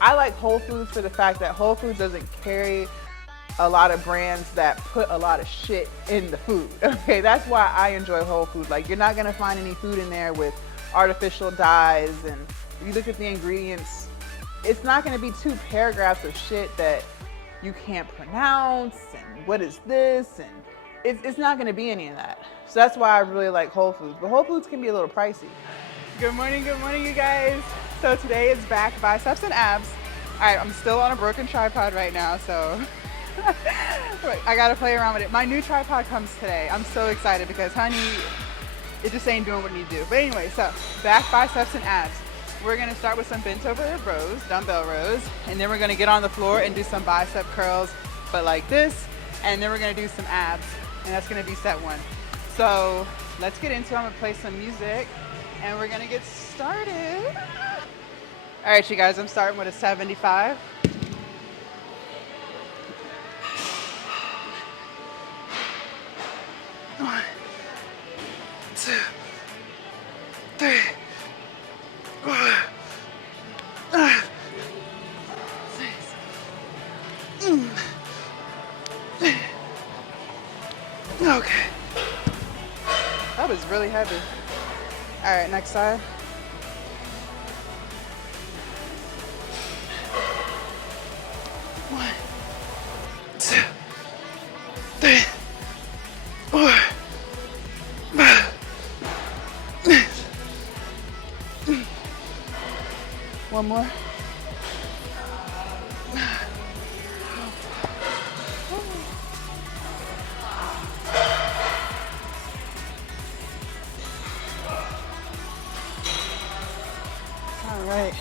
I like Whole Foods for the fact that Whole Foods doesn't carry a lot of brands that put a lot of shit in the food. Okay, that's why I enjoy Whole Foods. Like, you're not gonna find any food in there with artificial dyes, and if you look at the ingredients, it's not gonna be 2 paragraphs of shit that you can't pronounce, and what is this, and it's not gonna be any of that. So that's why I really like Whole Foods, but Whole Foods can be a little pricey. Good morning, you guys. So today is back biceps and abs. All right, I'm still on a broken tripod right now, so I gotta play around with it. My new tripod comes today. I'm so excited because, honey, it just ain't doing what it needs to do. But anyway, so back biceps and abs. We're gonna start with some bent over rows, dumbbell rows, and then we're gonna get on the floor and do some bicep curls, but like this, and then we're gonna do some abs, and that's gonna be set 1. So let's get into it. I'm gonna play some music, and we're gonna get started. All right, you guys, I'm starting with a 75. One, 2, 3, 4, 5, 6. Okay. That was really heavy. All right, next side. One, 2, 3, 4, 5, 6. One more. All right.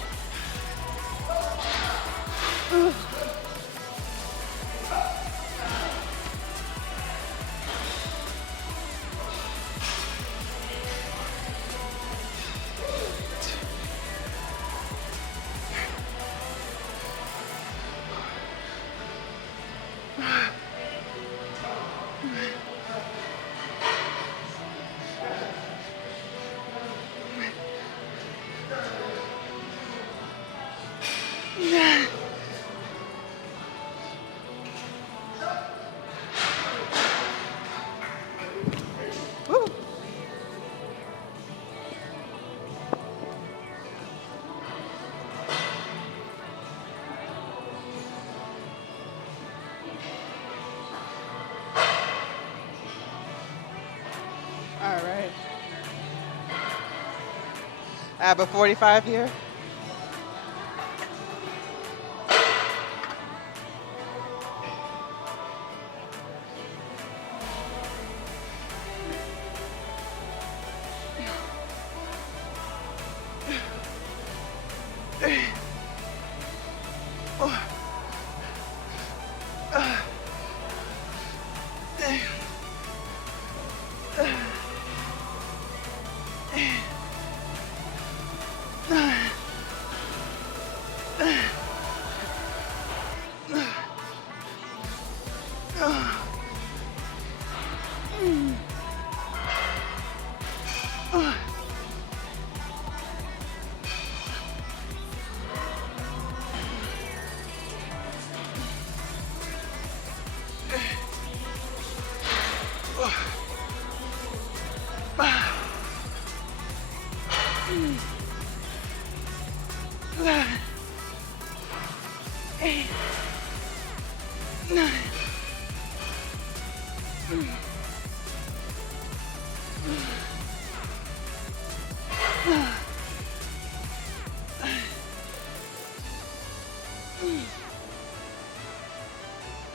All right. I have a 45 here.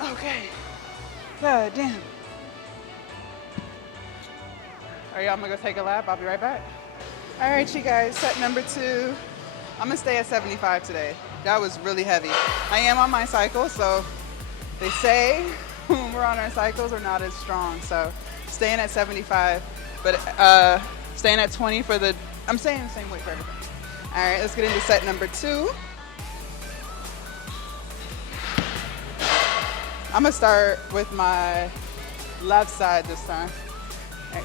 Okay. God damn. All right, I'm gonna go take a lap. I'll be right back. All right, you guys, set number 2. I'm gonna stay at 75 today. That was really heavy. I am on my cycle, so they say when we're on our cycles, we're not as strong. So staying at 75, but staying at 20 for the, I'm staying the same weight for everything. All right, let's get into set number 2. I'm gonna start with my left side this time. Okay.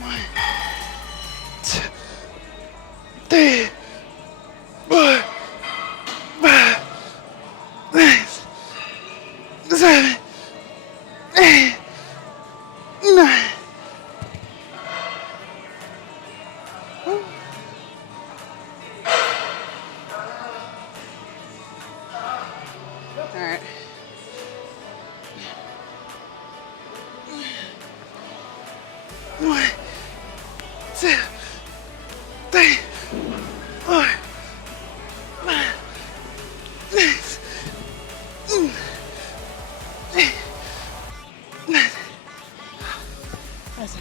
1, 2, 3, 4, 5, 6, 7, 8, 9. All right. 1, 2, 3, 4, 5, 6, 8, 9. That's it.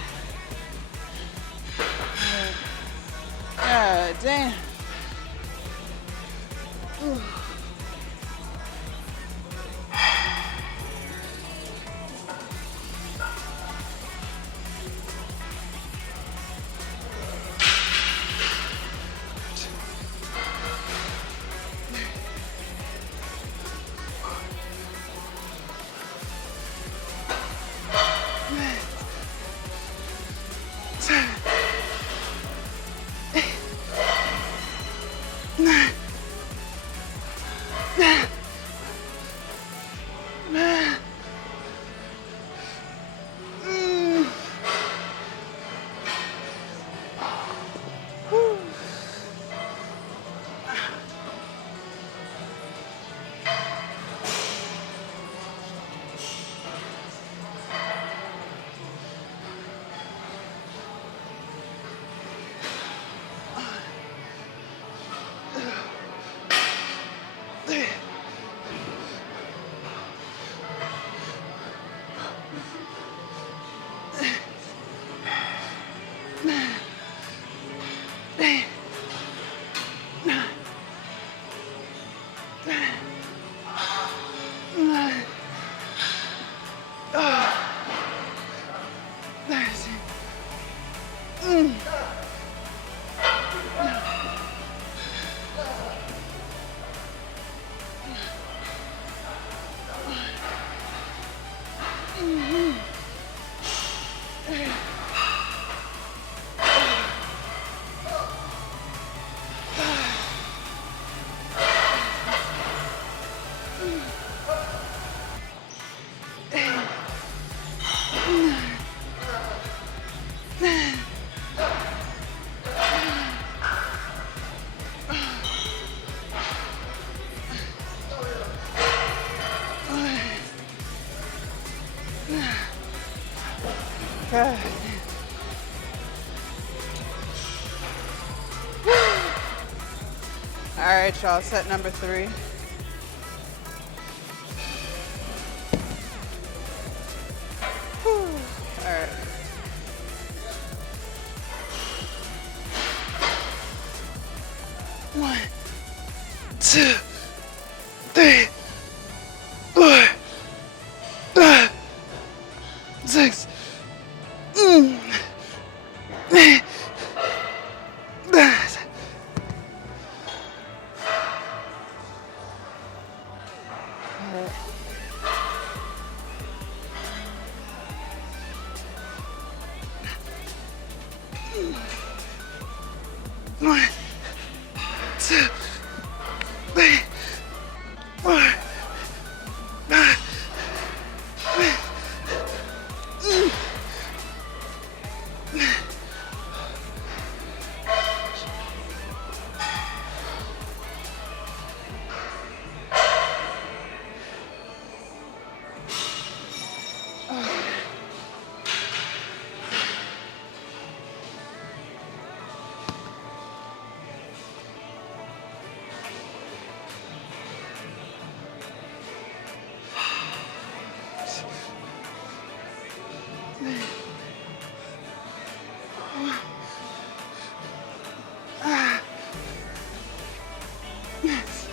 God damn. Ooh. God. All right, y'all, set number 3. Whew. All right. One, 2, 3, 4, 5, 6, 8, 9. One, 2, 3, 4, 5, 6.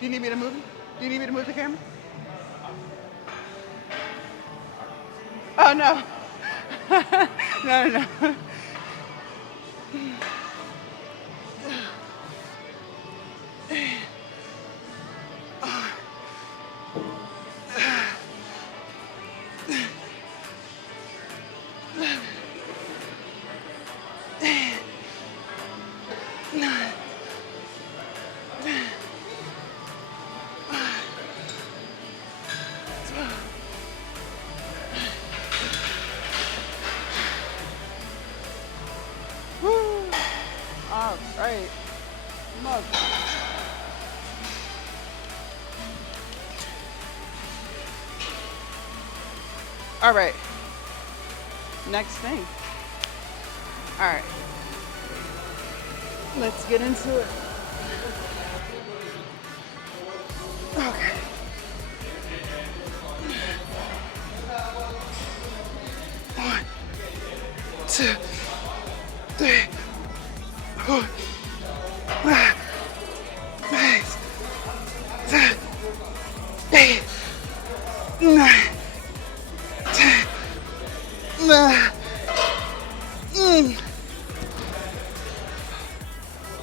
Do you need me to move? Do you need me to move the camera? Oh, no. No, no, no. All right. Mug. All right. Next thing. All right. Let's get into it. Okay. One, two, three, four, 5, 6, 7, 8, 9, 10, 11.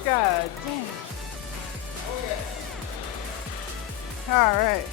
God damn. All right.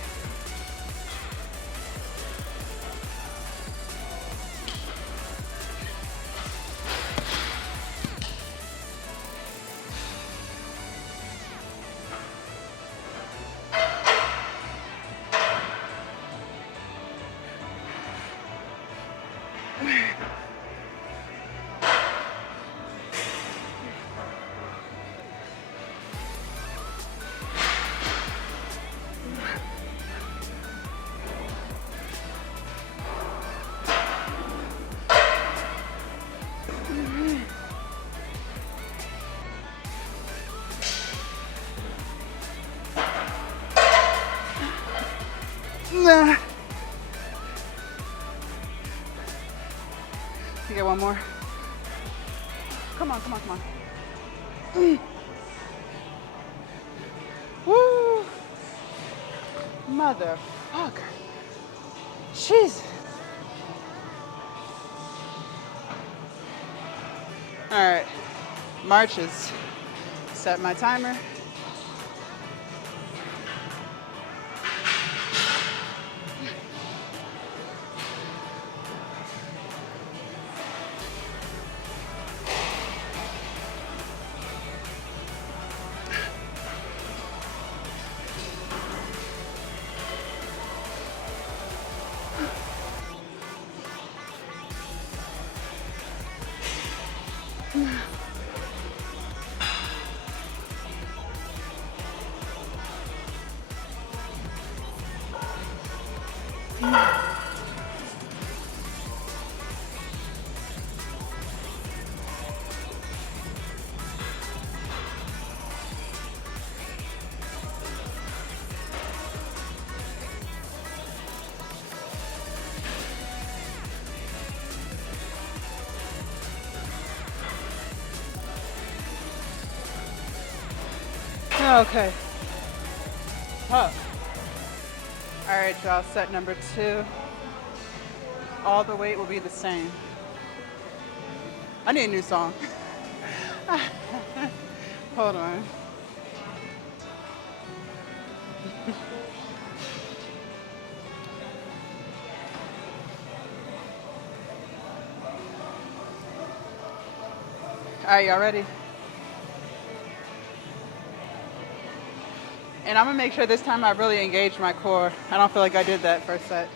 Nah. You get one more. Come on, come on, come on. Woo. Motherfucker. Jesus. All right. Marches. Set my timer. Okay. Up. All right, y'all, set number 2. All the weight will be the same. I need a new song. Hold on. All right, y'all ready? And I'm gonna make sure this time I really engage my core. I don't feel like I did that first set.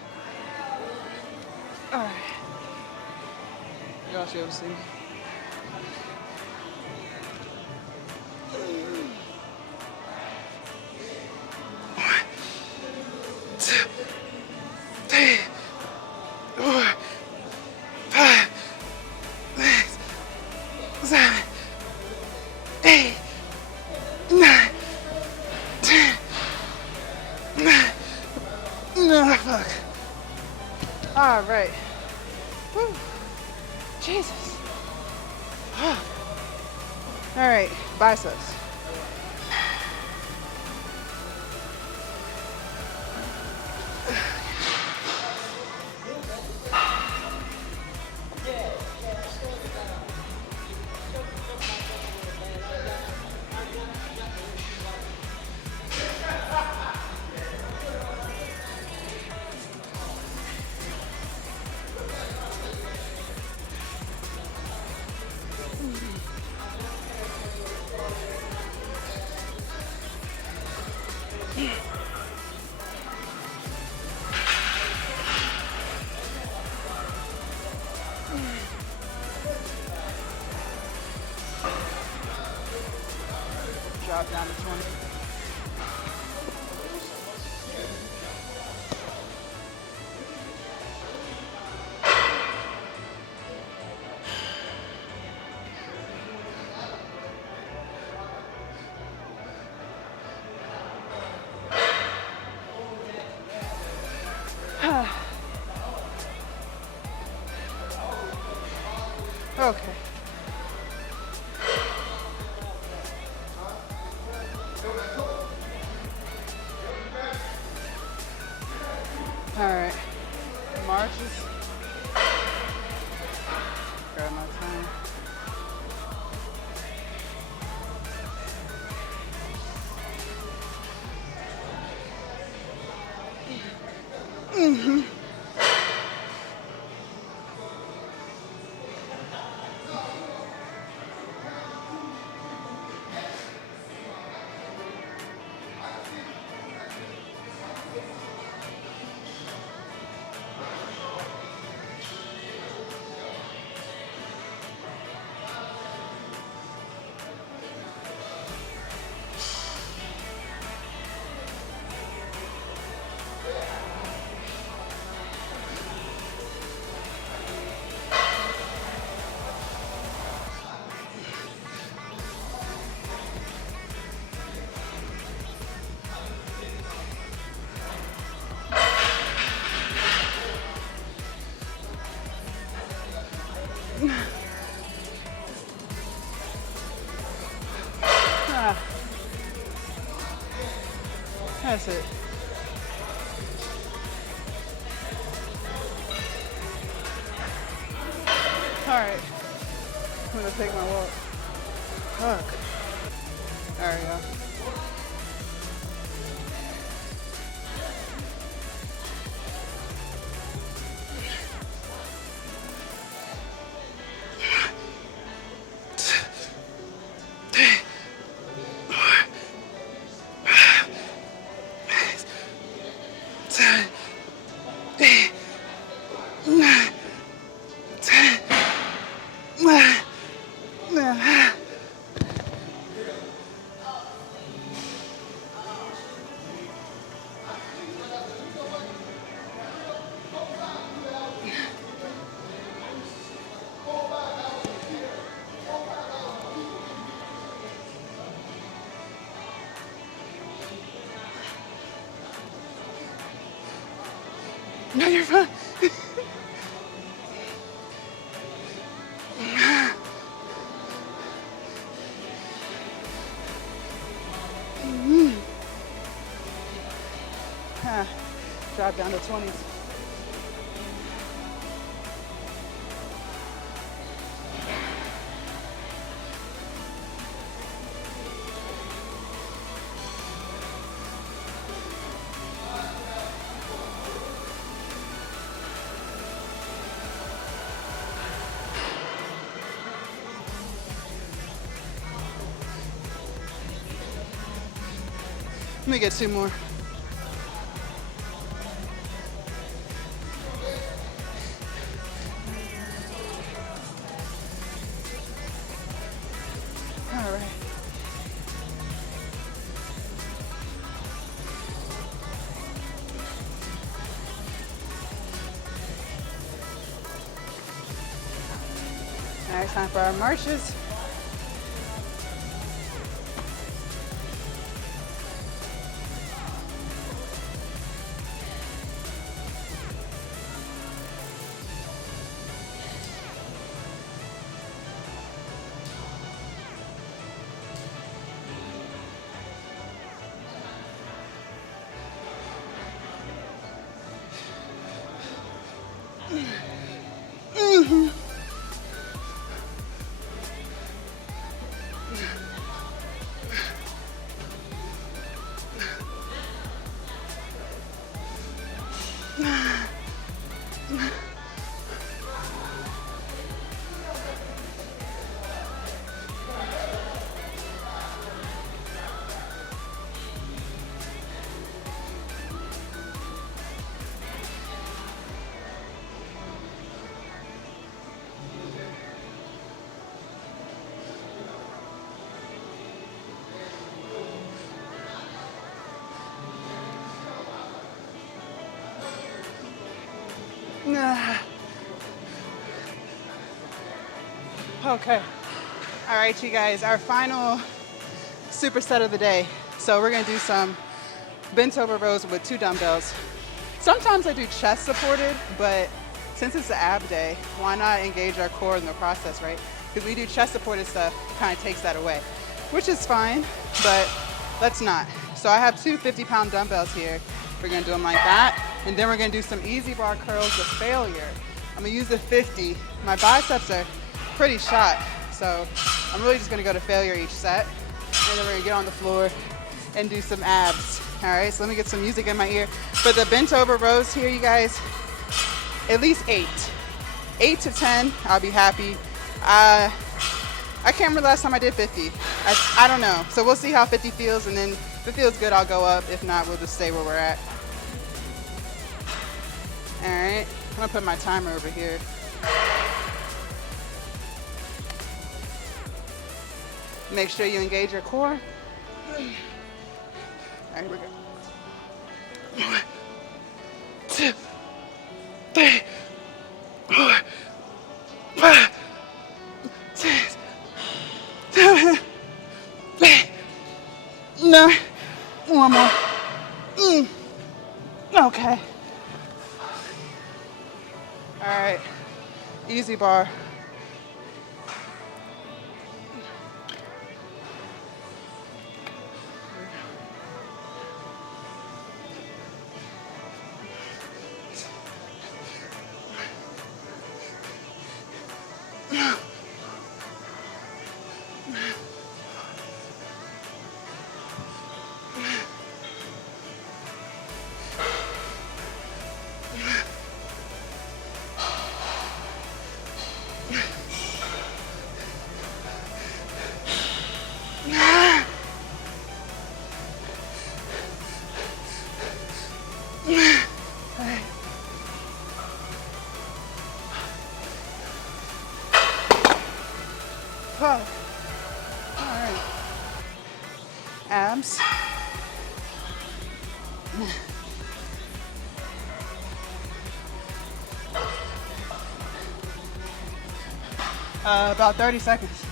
All right. Y'all should be able to see. One, 2, 3, 4, 5, 6, 7, 8, 9. No, fuck. All right. Whew. Jesus. All right, biceps. drop down to 20. Okay. All right. Marches. Grab my time. That's it. All right. I'm gonna take my walk. Fuck. There we go. No, you're fine. Drop down to 20s. Let me get 2 more. All right. All right, it's time for our marches. Okay. All right, you guys, our final superset of the day. So we're gonna do some bent over rows with 2 dumbbells. Sometimes I do chest supported, but since it's the ab day, why not engage our core in the process, right? Because we do chest supported stuff, it kind of takes that away, which is fine, but let's not. So I have 2 50-pound dumbbells here. We're gonna do them like that, and then we're gonna do some easy bar curls with failure. I'm gonna use the 50. My biceps are pretty shot, so I'm really just gonna go to failure each set, and then we're gonna get on the floor and do some abs. All right, so let me get some music in my ear. For the bent over rows here, you guys, at least 8. 8 to 10, I'll be happy. I can't remember the last time I did 50. I don't know. So we'll see how 50 feels, and then if it feels good, I'll go up. If not, we'll just stay where we're at. All right, I'm gonna put my timer over here. Make sure you engage your core. All right, here we go. 1, 2, 3, 4, 5, 6, 7, 8, 9. One more. Okay. All right. Easy bar. All right. Abs. About 30 seconds.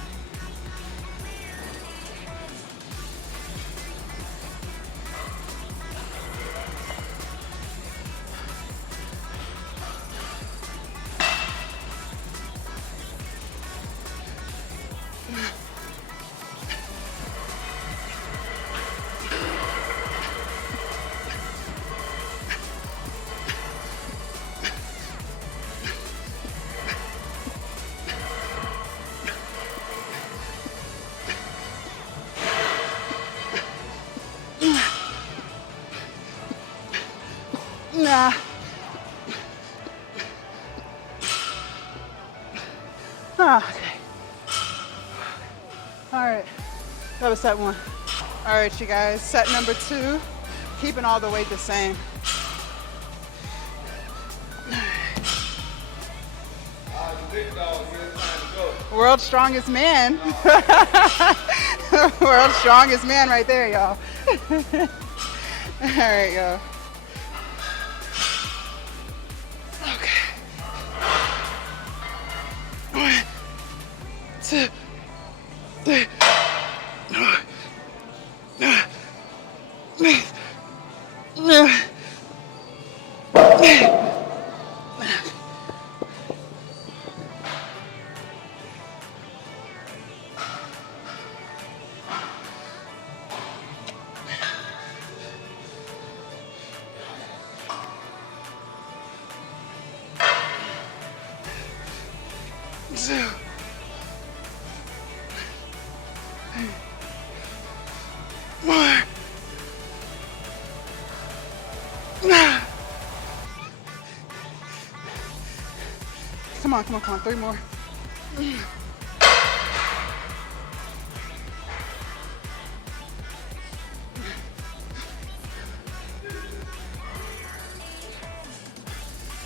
Nah. Okay. All right. That was set 1. All right, you guys. Set number 2. Keeping all the weight the same. World's strongest man. World's strongest man right there, y'all. All right, y'all. Okay. 1, 2, 3, 4, 5. More. Come on, come on, come on. 3 more.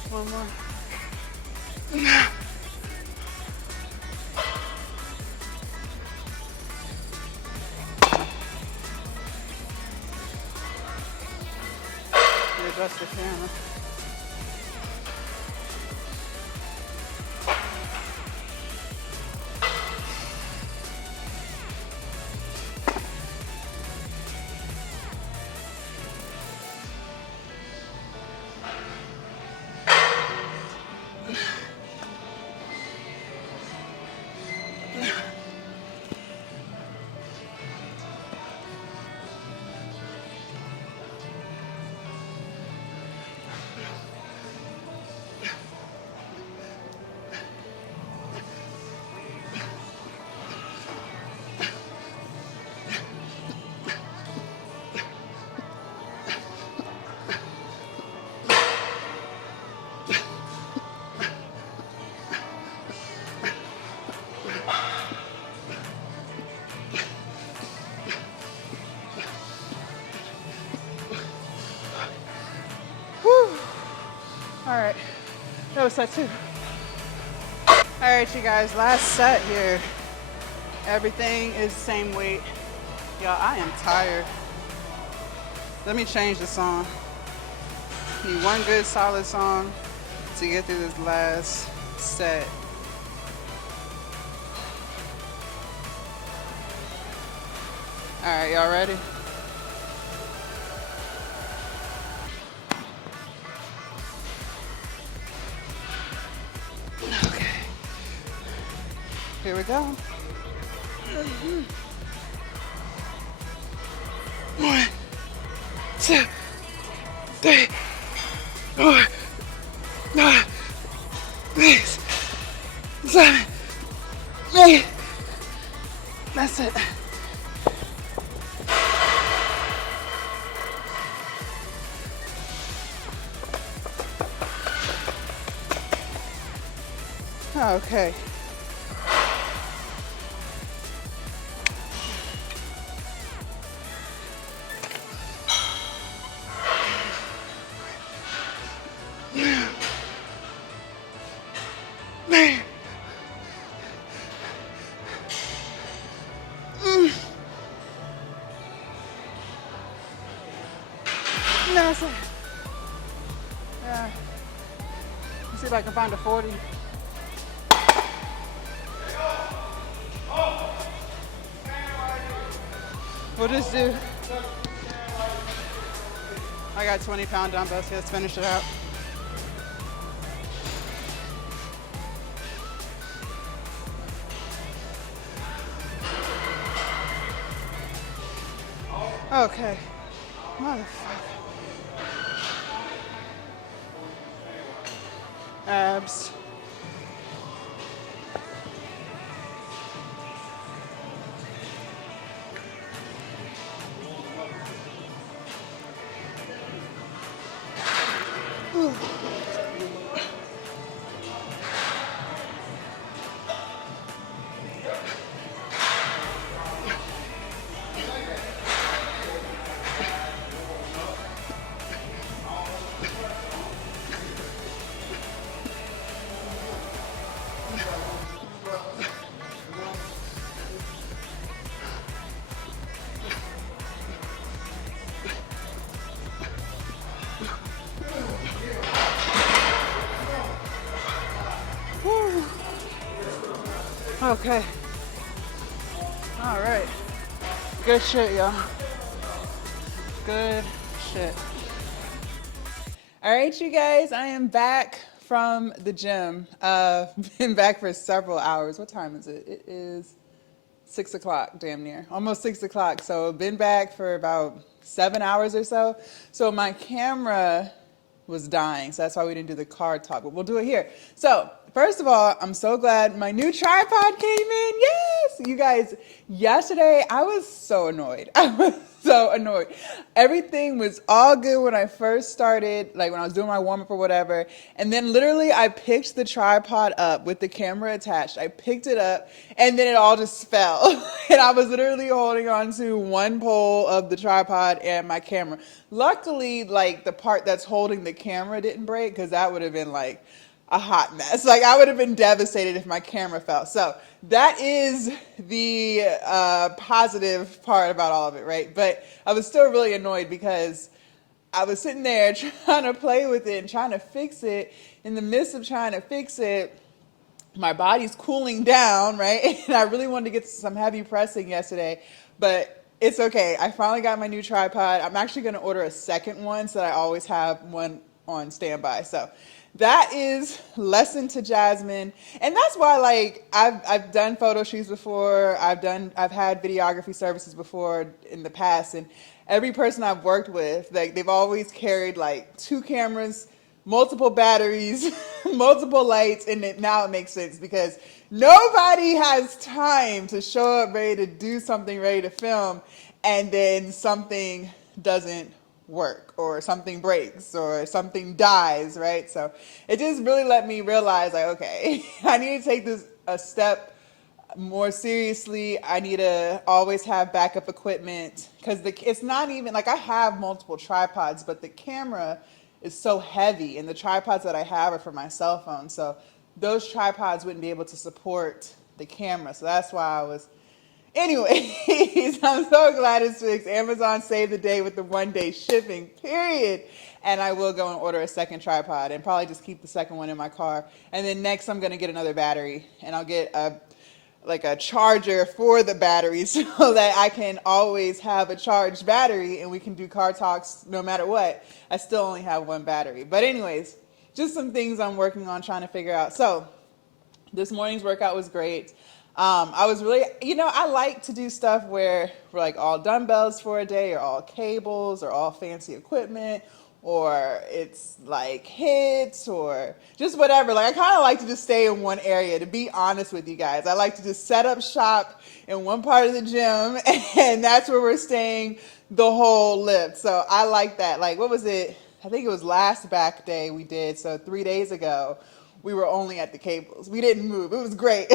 One more. Adjust the camera. That was set 2. All right, you guys, last set here. Everything is the same weight. Y'all, I am tired. Let me change the song. Need one good solid song to get through this last set. All right, y'all ready? Okay. Here we go. 1, 2, 3, 4, 5, 6, 7, 8. That's it. Okay. That's it. Yeah. Let's see if I can find a 40. We'll just do. I got 20-pound dumbbells here. Let's finish it out. Okay. Motherfucker. Abs. Okay. All right. Good shit, y'all. Good shit. All right, you guys, I am back from the gym. Been back for several hours. What time is it? It is 6 o'clock, damn near. Almost 6 o'clock. So been back for about 7 hours or so. So my camera was dying, so that's why we didn't do the card talk, but we'll do it here. So first of all, I'm so glad my new tripod came in. Yes, you guys, yesterday I was so annoyed. I was so annoyed. Everything was all good when I first started, like when I was doing my warm-up or whatever, and then literally I picked the tripod up with the camera attached. I picked it up and then it all just fell. And I was literally holding on to one pole of the tripod and my camera. Luckily, like the part that's holding the camera didn't break, because that would have been like a hot mess. Like I would have been devastated if my camera fell. So that is the positive part about all of it, right? But I was still really annoyed because I was sitting there trying to play with it and trying to fix it. In the midst of trying to fix it, my body's cooling down, right? And I really wanted to get some heavy pressing yesterday, but it's okay. I finally got my new tripod. I'm actually going to order a second one so that I always have one on standby. So that is lesson to Jasmine. And that's why, like, I've done photo shoots before. I've had videography services before in the past, and every person I've worked with, like, they've always carried like 2 cameras, multiple batteries, multiple lights, and now it makes sense because nobody has time to show up ready to do something, ready to film, and then something doesn't work or something breaks or something dies, right? So it just really let me realize, like, okay, I need to take this a step more seriously. I need to always have backup equipment, because it's not even like I have multiple tripods, but the camera is so heavy, and the tripods that I have are for my cell phone. So those tripods wouldn't be able to support the camera. So that's why I was. Anyways, I'm so glad it's fixed. Amazon saved the day with the 1-day shipping, period. And I will go and order a second tripod and probably just keep the second one in my car. And then next I'm going to get another battery, and I'll get a charger for the battery so that I can always have a charged battery and we can do car talks no matter what. I still only have one battery. But anyways, just some things I'm working on trying to figure out. So this morning's workout was great. I was really, I like to do stuff where we're like all dumbbells for a day, or all cables, or all fancy equipment, or it's like hits, or just whatever. Like, I kind of like to just stay in one area, to be honest with you guys. I like to just set up shop in one part of the gym, and that's where we're staying the whole lift. So I like that. Like, what was it? I think it was last back day we did. So 3 days ago, we were only at the cables. We didn't move. It was great.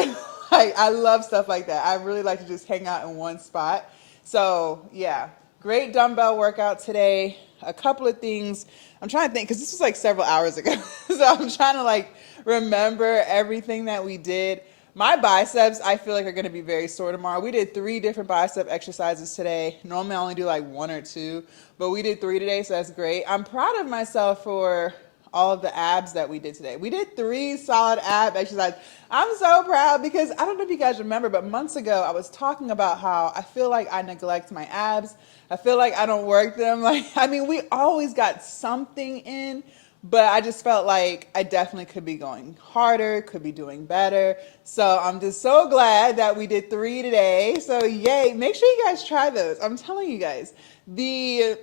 I love stuff like that. I really like to just hang out in one spot. So yeah, great dumbbell workout today. A couple of things. I'm trying to think, because this was like several hours ago. So I'm trying to like remember everything that we did. My biceps, I feel like, are going to be very sore tomorrow. We did 3 different bicep exercises today. Normally I only do like 1 or 2, but we did 3 today, so that's great. I'm proud of myself for all of the abs that we did today. We did 3 solid ab exercises. I'm so proud, because I don't know if you guys remember, but months ago I was talking about how I feel like I neglect my abs. I feel like I don't work them. We always got something in, but I just felt like I definitely could be going harder, could be doing better. So I'm just so glad that we did 3 today. So yay, make sure you guys try those. I'm telling you guys, the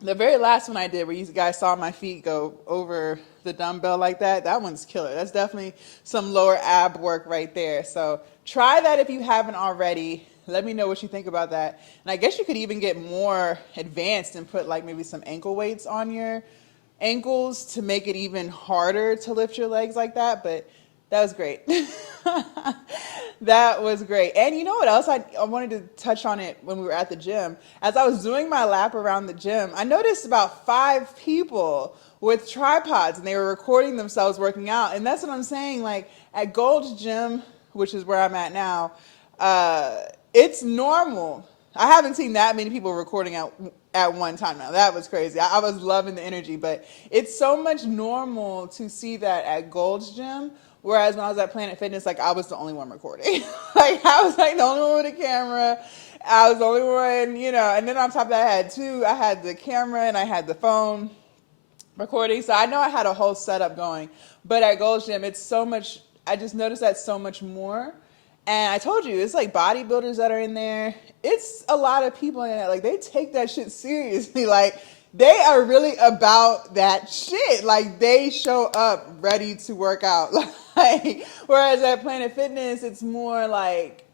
very last one I did, where you guys saw my feet go over the dumbbell like that, that one's killer. That's definitely some lower ab work right there. So try that if you haven't already. Let me know what you think about that. And I guess you could even get more advanced and put like maybe some ankle weights on your ankles to make it even harder to lift your legs like that. But that was great. That was great. And you know what else? I wanted to touch on it when we were at the gym. As I was doing my lap around the gym, I noticed about 5 people with tripods, and they were recording themselves working out. And that's what I'm saying. Like at Gold's Gym, which is where I'm at now, it's normal. I haven't seen that many people recording at one time now. That was crazy. I was loving the energy, but it's so much normal to see that at Gold's Gym. Whereas when I was at Planet Fitness, like I was the only one recording. Like I was like the only one with a camera. I was the only one, and then on top of that I had the camera and I had the phone recording. So I know I had a whole setup going. But at Gold's Gym, it's so much, I just noticed that so much more. And I told you, it's like bodybuilders that are in there. It's a lot of people in there. Like they take that shit seriously. Like they are really about that shit. Like they show up ready to work out. Like, whereas at Planet Fitness, it's more like,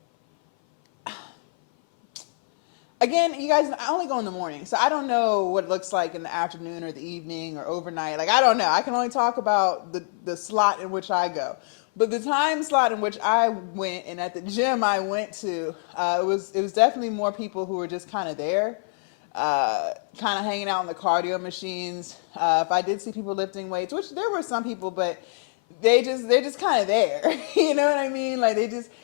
again, you guys, I only go in the morning. So I don't know what it looks like in the afternoon or the evening or overnight. Like, I don't know. I can only talk about the slot in which I go. But the time slot in which I went, and at the gym I went to, it was definitely more people who were just kind of there. Kind of hanging out on the cardio machines. If I did see people lifting weights, which there were some people, but they're just kind of there. You know what I mean? Like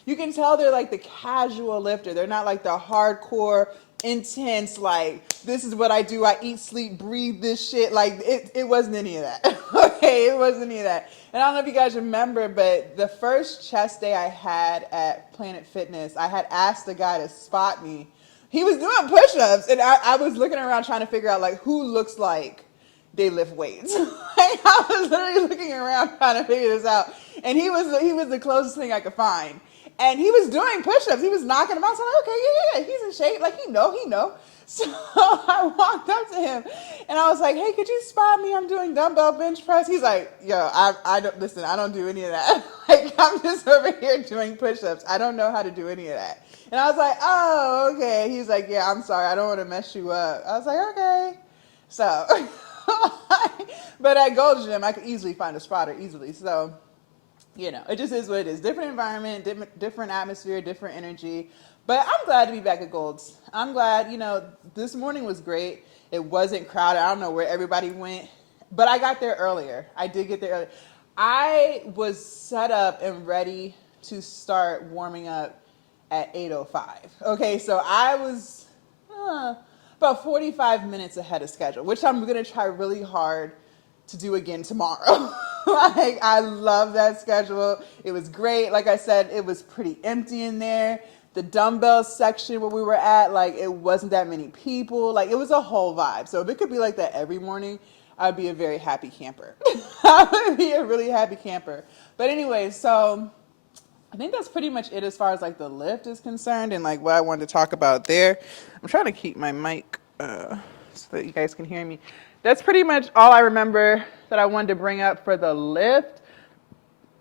you can tell they're like the casual lifter. They're not like the hardcore, intense, like this is what I do. I eat, sleep, breathe this shit. Like it wasn't any of that. Okay, it wasn't any of that. And I don't know if you guys remember, but the first chest day I had at Planet Fitness, I had asked the guy to spot me. He was doing push-ups, and I was looking around trying to figure out like who looks like they lift weights. Like I was literally looking around trying to figure this out, and he was the closest thing I could find. And he was doing push-ups. He was knocking them out. So I'm like, okay, yeah, he's in shape. Like he know. So I walked up to him, and I was like, hey, could you spot me? I'm doing dumbbell bench press. He's like, yo, I don't listen. I don't do any of that. Like I'm just over here doing push-ups. I don't know how to do any of that. And I was like, oh, okay. He's like, yeah, I'm sorry. I don't want to mess you up. I was like, okay. So, but at Gold's Gym, I could easily find a spotter easily. So, it just is what it is. Different environment, different atmosphere, different energy. But I'm glad to be back at Gold's. I'm glad, this morning was great. It wasn't crowded. I don't know where everybody went. But I got there earlier. I did get there earlier. I was set up and ready to start warming up at 8:05. Okay, so I was about 45 minutes ahead of schedule, which I'm gonna try really hard to do again tomorrow. Like, I love that schedule. It was great. Like I said, it was pretty empty in there. The dumbbell section where we were at, like, it wasn't that many people. Like, it was a whole vibe. So if it could be like that every morning, I'd be a very happy camper. I would be a really happy camper. But anyway, so I think that's pretty much it as far as like the lift is concerned and like what I wanted to talk about there. I'm trying to keep my mic so that you guys can hear me. That's pretty much all I remember that I wanted to bring up for the lift.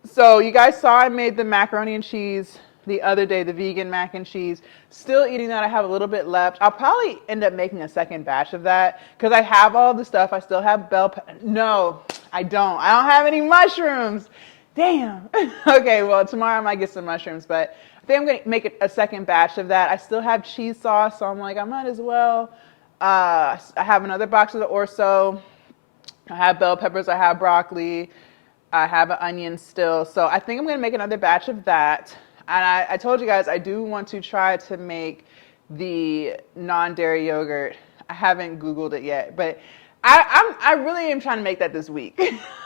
So you guys saw I made the macaroni and cheese the other day, the vegan mac and cheese. Still eating that. I have a little bit left. I'll probably end up making a second batch of that because I have all the stuff. I still have No, I don't. I don't have any mushrooms. Damn. Okay, well, tomorrow I might get some mushrooms, but I think I'm going to make a second batch of that. I still have cheese sauce, so I'm like, I might as well. I have another box of the orzo. I have bell peppers. I have broccoli. I have an onion still. So I think I'm going to make another batch of that. And I told you guys I do want to try to make the non-dairy yogurt. I haven't Googled it yet, but I really am trying to make that this week.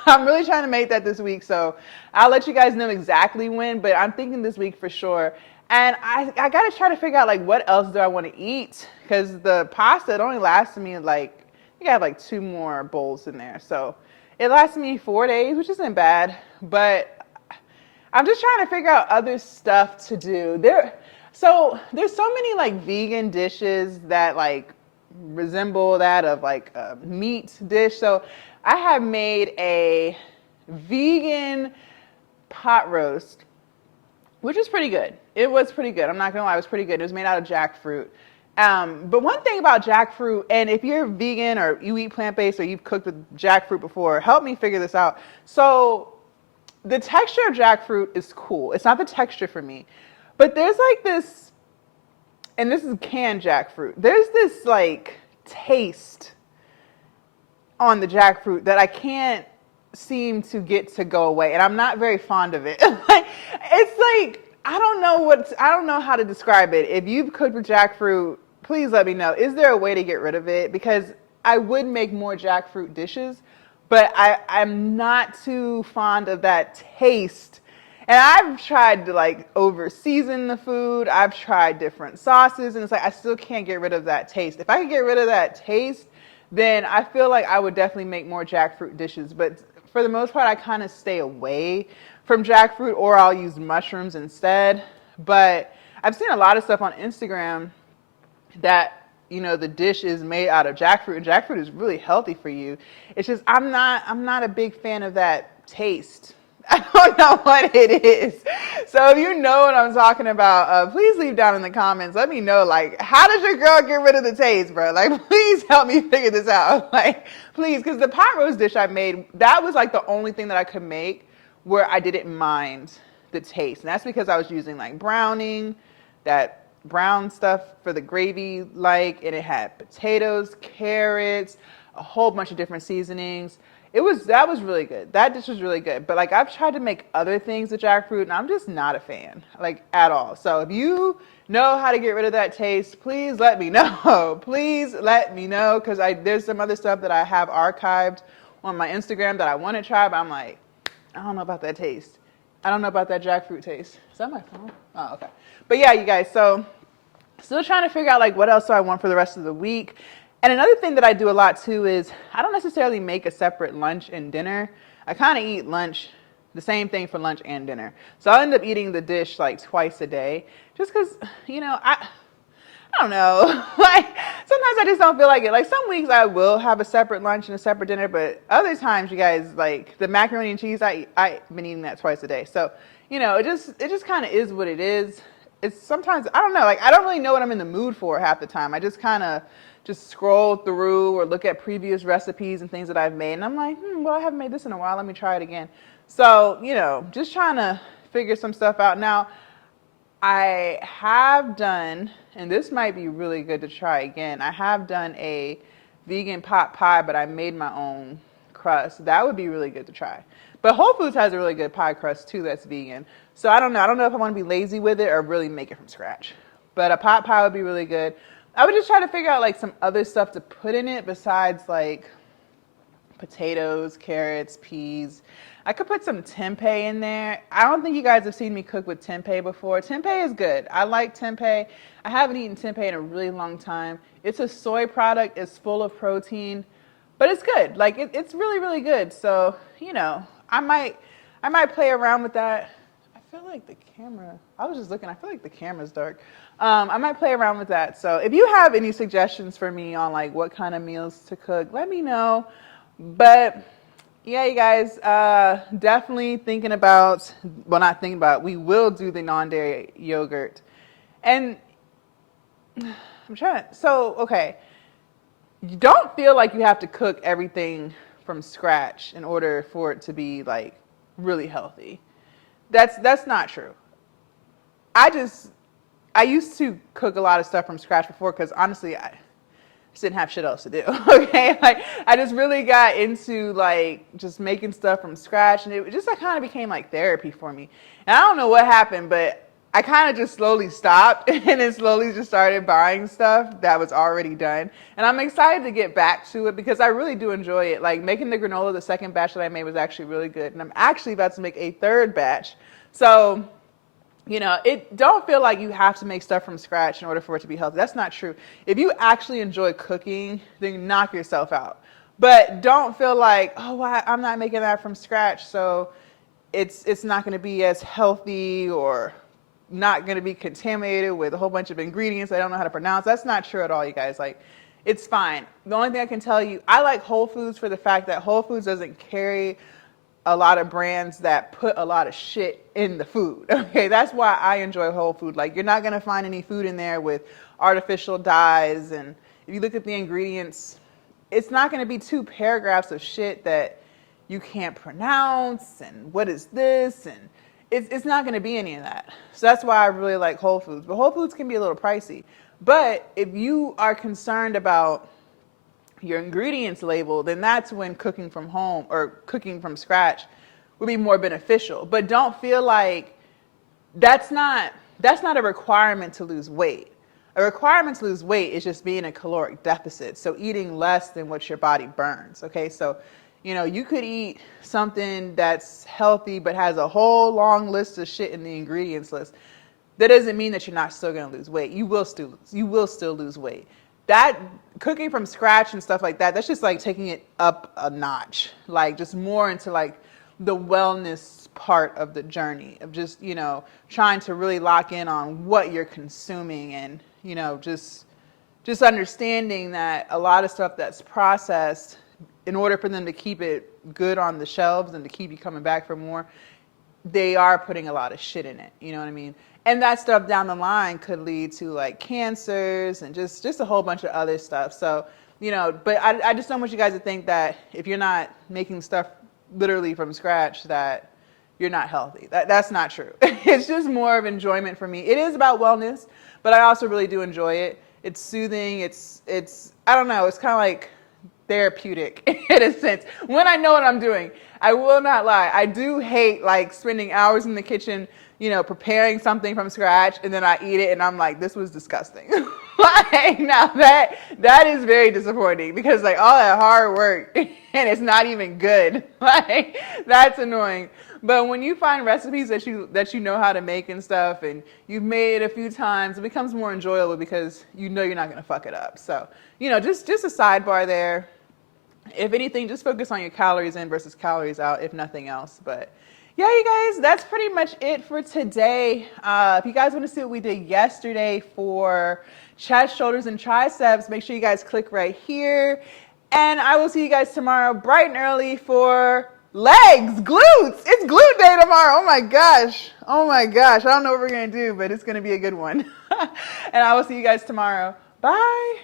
I'm really trying to make that this week, so I'll let you guys know exactly when, but I'm thinking this week for sure. And I got to try to figure out, like, what else do I want to eat? Because the pasta, it only lasts me, like, you have, like, 2 more bowls in there. So it lasts me 4 days, which isn't bad, but I'm just trying to figure out other stuff to do. There's so many, like, vegan dishes that, like, resemble that of like a meat dish. So I have made a vegan pot roast, which is pretty good. It was pretty good. I'm not gonna lie, it was pretty good. It was made out of jackfruit. But one thing about jackfruit, and if you're vegan or you eat plant-based or you've cooked with jackfruit before, help me figure this out. So the texture of jackfruit is cool. It's not the texture for me, but there's like this, and this is canned jackfruit. There's this like taste on the jackfruit that I can't seem to get to go away, and I'm not very fond of it. It's like I don't know how to describe it. If you've cooked with jackfruit, please let me know. Is there a way to get rid of it? Because I would make more jackfruit dishes, but I'm not too fond of that taste. And I've tried to like over season the food. I've tried different sauces, and it's like I still can't get rid of that taste. If I could get rid of that taste, then I feel like I would definitely make more jackfruit dishes. But for the most part, I kind of stay away from jackfruit, or I'll use mushrooms instead. But I've seen a lot of stuff on Instagram that, you know, the dish is made out of jackfruit, and jackfruit is really healthy for you. It's just I'm not a big fan of that taste. I don't know what it is. So if you know what I'm talking about, please leave down in the comments. Let me know, like, how does your girl get rid of the taste, bro? Like, please help me figure this out. Like, please, because the pot roast dish I made, that was like the only thing that I could make where I didn't mind the taste. And that's because I was using like browning, that brown stuff for the gravy, like, and it had potatoes, carrots, a whole bunch of different seasonings. That was really good. That dish was really good. But like I've tried to make other things with jackfruit and I'm just not a fan, like at all. So if you know how to get rid of that taste, please let me know. Please let me know, because there's some other stuff that I have archived on my Instagram that I want to try, but I'm like, I don't know about that taste. I don't know about that jackfruit taste. Is that my phone? Oh, okay. But yeah, you guys, so still trying to figure out like what else do I want for the rest of the week. And another thing that I do a lot too is I don't necessarily make a separate lunch and dinner. I kind of eat lunch, the same thing for lunch and dinner. So I'll end up eating the dish like twice a day just because, you know, I don't know. Like sometimes I just don't feel like it. Like some weeks I will have a separate lunch and a separate dinner, but other times, you guys, like the macaroni and cheese, I've been eating that twice a day. So, you know, it just kind of is what it is. It's sometimes, I don't know, like I don't really know what I'm in the mood for half the time. I just kind of just scroll through or look at previous recipes and things that I've made. And I'm like, well, I haven't made this in a while. Let me try it again. So, you know, just trying to figure some stuff out. Now, I have done, and this might be really good to try again, I have done a vegan pot pie, but I made my own crust. That would be really good to try. But Whole Foods has a really good pie crust too that's vegan. So I don't know. I don't know if I want to be lazy with it or really make it from scratch. But a pot pie would be really good. I would just try to figure out like some other stuff to put in it besides like potatoes, carrots, peas. I could put some tempeh in there. I don't think you guys have seen me cook with tempeh before. Tempeh is good. I like tempeh. I haven't eaten tempeh in a really long time. It's a soy product. It's full of protein, but it's good. Like it's really, really good. So, you know, I might play around with that. I feel like the camera, I was just looking, I feel like the camera's dark. I might play around with that. So if you have any suggestions for me on like what kind of meals to cook, let me know. But yeah, you guys, definitely thinking about, well, not thinking about, we will do the non-dairy yogurt. And I'm trying to, so, okay, you don't feel like you have to cook everything from scratch in order for it to be like really healthy. That's not true. I used to cook a lot of stuff from scratch before because honestly, I just didn't have shit else to do. Okay, like I just really got into like just making stuff from scratch, and it just like kind of became like therapy for me. And I don't know what happened, but I kind of just slowly stopped and then slowly just started buying stuff that was already done. And I'm excited to get back to it because I really do enjoy it. Like making the granola, the second batch that I made was actually really good, and I'm actually about to make a third batch. So, you know, it don't feel like you have to make stuff from scratch in order for it to be healthy. That's not true. If you actually enjoy cooking, then knock yourself out. But don't feel like, oh, I'm not making that from scratch, so it's not going to be as healthy or not going to be contaminated with a whole bunch of ingredients I don't know how to pronounce. That's not true at all, you guys. Like, it's fine. The only thing I can tell you, I like Whole Foods for the fact that Whole Foods doesn't carry a lot of brands that put a lot of shit in the food. Okay, that's why I enjoy Whole Food. Like, you're not gonna find any food in there with artificial dyes, and if you look at the ingredients, it's not gonna be 2 paragraphs of shit that you can't pronounce, and what is this, and it's not gonna be any of that. So that's why I really like Whole Foods. But Whole Foods can be a little pricey. But if you are concerned about your ingredients label, then that's when cooking from home or cooking from scratch would be more beneficial. But don't feel like that's not a requirement to lose weight. A requirement to lose weight is just being in a caloric deficit, so eating less than what your body burns. Okay, so you know, you could eat something that's healthy but has a whole long list of shit in the ingredients list. That doesn't mean that you're not still going to lose weight. You will still lose weight. That cooking from scratch and stuff like that, that's just like taking it up a notch, like just more into like the wellness part of the journey of just, you know, trying to really lock in on what you're consuming, and, you know, just understanding that a lot of stuff that's processed, in order for them to keep it good on the shelves and to keep you coming back for more, they are putting a lot of shit in it. You know what I mean? And that stuff down the line could lead to like cancers and just a whole bunch of other stuff. So, you know, but I just don't want you guys to think that if you're not making stuff literally from scratch that you're not healthy. That's not true. It's just more of enjoyment for me. It is about wellness, but I also really do enjoy it. It's soothing. It's I don't know, it's kind of like therapeutic in a sense. When I know what I'm doing, I will not lie. I do hate like spending hours in the kitchen, you know, preparing something from scratch, and then I eat it and I'm like, this was disgusting. Like, now that is very disappointing because like all that hard work and it's not even good. Like, that's annoying. But when you find recipes that you know how to make and stuff, and you've made it a few times, it becomes more enjoyable because you know you're not going to fuck it up. So, you know, just a sidebar there. If anything, just focus on your calories in versus calories out, if nothing else. But yeah, you guys, that's pretty much it for today. If you guys want to see what we did yesterday for chest, shoulders, and triceps, make sure you guys click right here. And I will see you guys tomorrow bright and early for legs, glutes. It's glute day tomorrow. Oh my gosh. I don't know what we're going to do, but it's going to be a good one. And I will see you guys tomorrow. Bye.